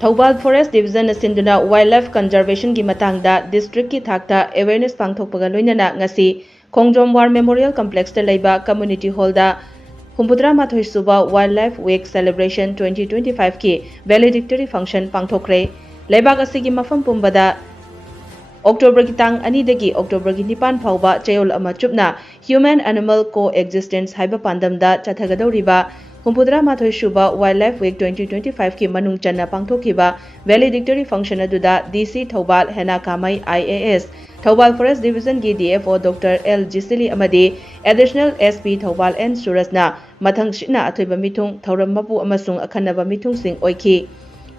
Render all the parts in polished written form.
Thoubal Forest Division asinduna Wildlife Conservation gi matangda district ki thakta awareness pangthokpaga loinana ngasi Khongjom War Memorial Complex ta leiba community hall da Humbudra Mathoi Suba Wildlife Week Celebration 2025 ki valedictory function pangthokre leibak asigi mafam pumbada October ki tang ani dagi October ki nipan phauba chayol ama chupna human animal coexistence haiba pandamda chathagadoriba Humpudra Mathoi Suba Wildlife Week 2025 ki manung channa pangthokiba valedictory function aduda DC Thoubal hena Kamei-IAS Thoubal Forest Division gi DFO Dr. L. Gisili amadi Additional SP Thoubal N. Surasna mathang shina athoiba mithung thauram mapu amasung akhanaba mithung sing oiki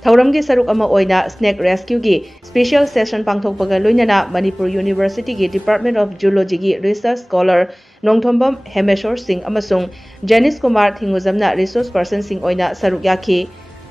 Thauram gi saruk ama oina snake rescue gi special session pangthokpaga loinana Manipur University gi Department of Geology gi research scholar Nongthombam Hemeshwar Singh amasung Janice Kumar Thinguzamna resource person sing oina saruk yakhi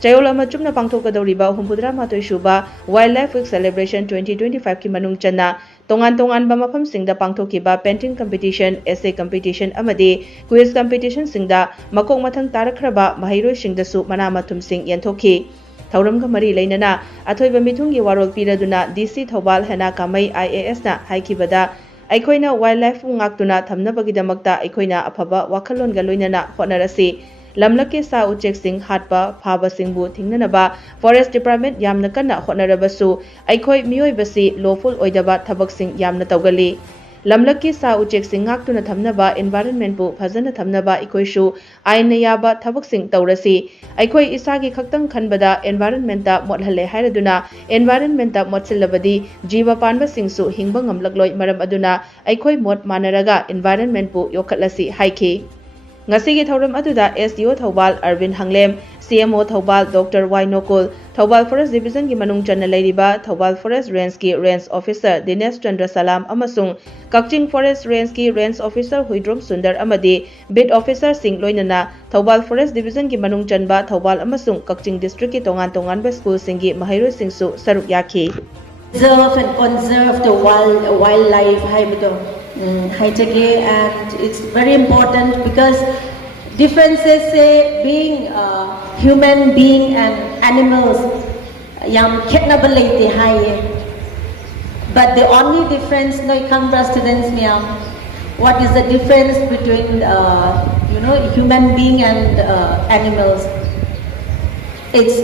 Chayol ama chupna pangthokadoriba Humpudra Mathoi Suba Wildlife Week Celebration 2025 ki manung channa tongan ba mafam singda pangthokiba painting competition essay competition amadi quiz competition singda makok mathang tarakhraba mahairoi singdasu mana mathum sing yenthokhi Thauram ka mari leinana athoiba mithungi warol piraduna DC Thoubal hena Kamei-IAS na haikibada Eikhoina wildlife Ngaktuna Thamnabagi-damakta Eikhoina afaba wakhalon ga loinana hotnarasi lamlake sa uchek sing hatpa phaba singbu thingnanaba forest department yamna kanna hotnarabasu Eikhoi miyoibasi lawful oidaba thabak sing yamna tawgali lamlaki sa uchek sing Ngaktuna Thamnaba environment bu phajana thamnaba Eikhoisu aina yaba thabak sing tawrasi Eikhoi isagi khaktang khanbada environment ta mothale hairaduna environment ta motsilabadi jiva panba singsu hingba ngamlakloi maram aduna Eikhoi mot manaraga environment bu yokhatlasi haiki ngasigi thauram aduda SDO Thoubal Arvind Hanglem CMO Thoubal Dr. Y Nokul Thoubal Forest Division gi manung channa leiriba Thoubal Forest Range ki Range Officer Dinesh Chandra Salam amasung Kakching Forest Range ki Range Officer Huidrom Sundar amadi Bid Officer Singh loinana Thoubal Forest Division gi manung chanba Thoubal amasung Kakching District ki tongan ba school singi mahairoi singsu saruk yakhi Preserve and conserve the wildlife and it's very important because differences say being human being and animals yam khetnaba leite hai but the only difference no come students miyam what is the difference between human being and animals it's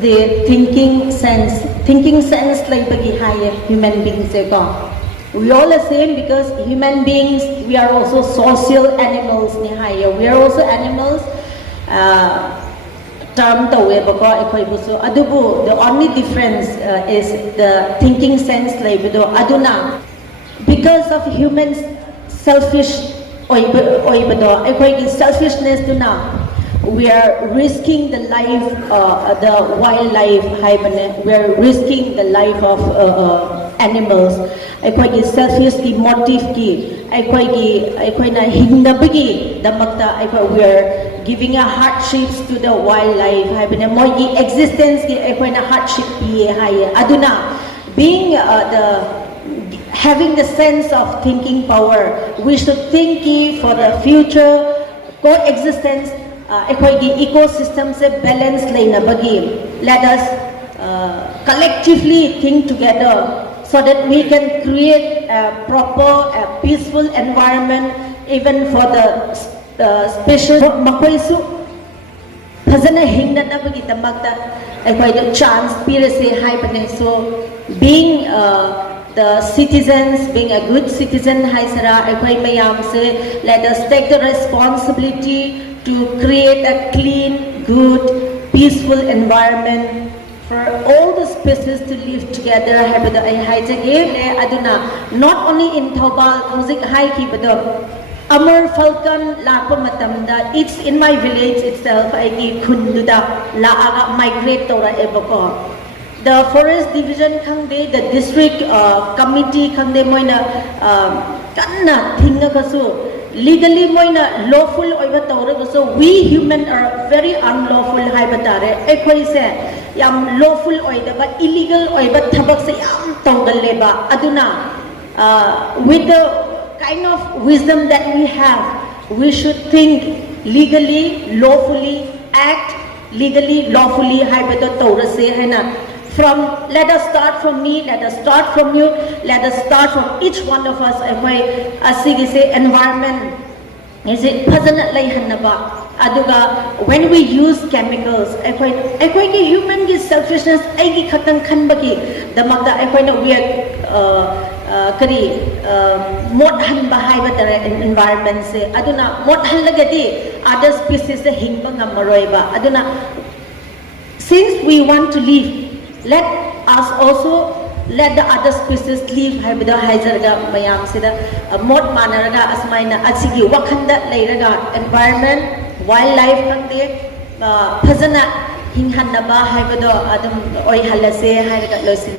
the thinking sense like bagi higher human beings we all the same because human beings we are also social animals ni higher we are also animals term to we bako ekhoi buso adubu the only difference is the thinking sense like bido aduna because of humans selfish oibado ekhoi ki selfishness duna we are risking the life the wildlife we are risking the life of animals ekhoi selfish ki motive ki ekhoi na hingnabagi damakta we are giving a hardships to the wildlife haibane moi ki existence ki ekhoi na hardship pi hai aduna being having the sense of thinking power we should think for the future coexistence ekhoi ecosystem se balance leina bagi let us collectively think together so that we can create a proper peaceful environment even for the special makoisu phajana hingna bagi tamakta ekhoi the chance pirase haibane so being the citizens being a good citizen haisara ekhoi mayam se let us take the responsibility to create a clean, good, peaceful environment for all the species to live together. Not only in Thoubal, Amar Falcon Lapa Matamda, it's in my village itself, I give Kunduda, Laaga migrate Tora Eboko. The forest division Kangde, the district committee Kangde Moina Kanna Thingakasu. Legally moina lawful oiba tawra so we human are very unlawful haibatare ekhoi se yam lawful oida but illegal oiba thabak se yam tawgalle ba aduna with the kind of wisdom that we have we should think legally lawfully act legally lawfully haibato taurase haina from let us start from me, let us start from you, let us start from each one of us akhoi asigi se environment is it phajana lai hannaba aduga when we use chemicals akhoi ki human ki selfishness aigi khatan khanbagi damakda akhoi na we kari mot hanba haiba tare environment se aduna mot hanlagadi other species se hingba ngamaroi ba aduna since we want to live, let us also let the other species live haibada haizarga mayam sida mot manaraga asmaina asigi wakhanda leiraga environment wildlife kangde phajana hinghanaba haibado adum oi halase hairaga losin